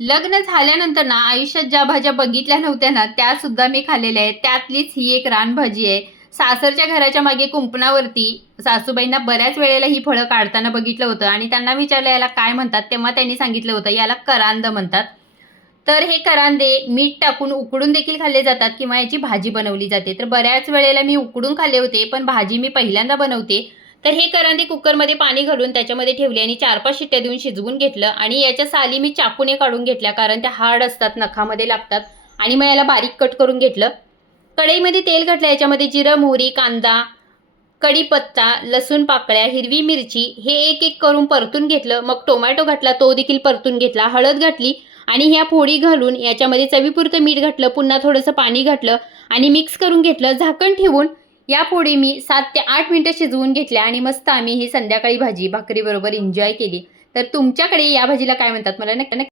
लग्न झाल्यानंतर ना आयुष्यात ज्या भाज्या बघितल्या नव्हत्या ना त्या सुद्धा मी खाल्लेल्या आहेत. त्यातलीच ही एक रानभाजी आहे. सासरच्या घराच्या मागे कुंपणावरती सासूबाईंना बऱ्याच वेळेला ही फळं काढताना बघितलं होतं आणि त्यांना विचारलं याला काय म्हणतात, तेव्हा त्यांनी सांगितलं होतं याला करांद म्हणतात. तर हे करांदे मीठ टाकून उकडून देखील खाल्ले जातात किंवा याची भाजी बनवली जाते. तर बऱ्याच वेळेला मी उकडून खाल्ले होते, पण भाजी मी पहिल्यांदा बनवते. तर हे करांदे कुकरमध्ये पाणी घालून त्याच्यामध्ये ठेवले आणि 4-5 शिट्ट्या देऊन शिजवून घेतलं आणि याच्या साली मी चाकूने काढून घेतल्या, कारण त्या हार्ड असतात, नखामध्ये लागतात. आणि मग याला बारीक कट करून घेतलं. कढईमध्ये तेल घातलं, याच्यामध्ये जिरं, मोहरी, कांदा, कढीपत्ता, लसूण पाकळ्या, हिरवी मिरची हे एक एक करून परतून घेतलं. मग टोमॅटो घातला, तो देखील परतून घेतला. हळद घातली आणि ह्या फोडी घालून याच्यामध्ये चवीपुरतं मीठ घातलं, पुन्हा थोडंसं पाणी घातलं आणि मिक्स करून घेतलं. झाकण ठेवून या फोडी मी 7 ते 8 मिनिटं शिजवून घेतल्या आणि मस्त आम्ही ही संध्याकाळी भाजी भाकरीबरोबर एन्जॉय केली. तर तुमच्याकडे या भाजीला काय म्हणतात मला नक्की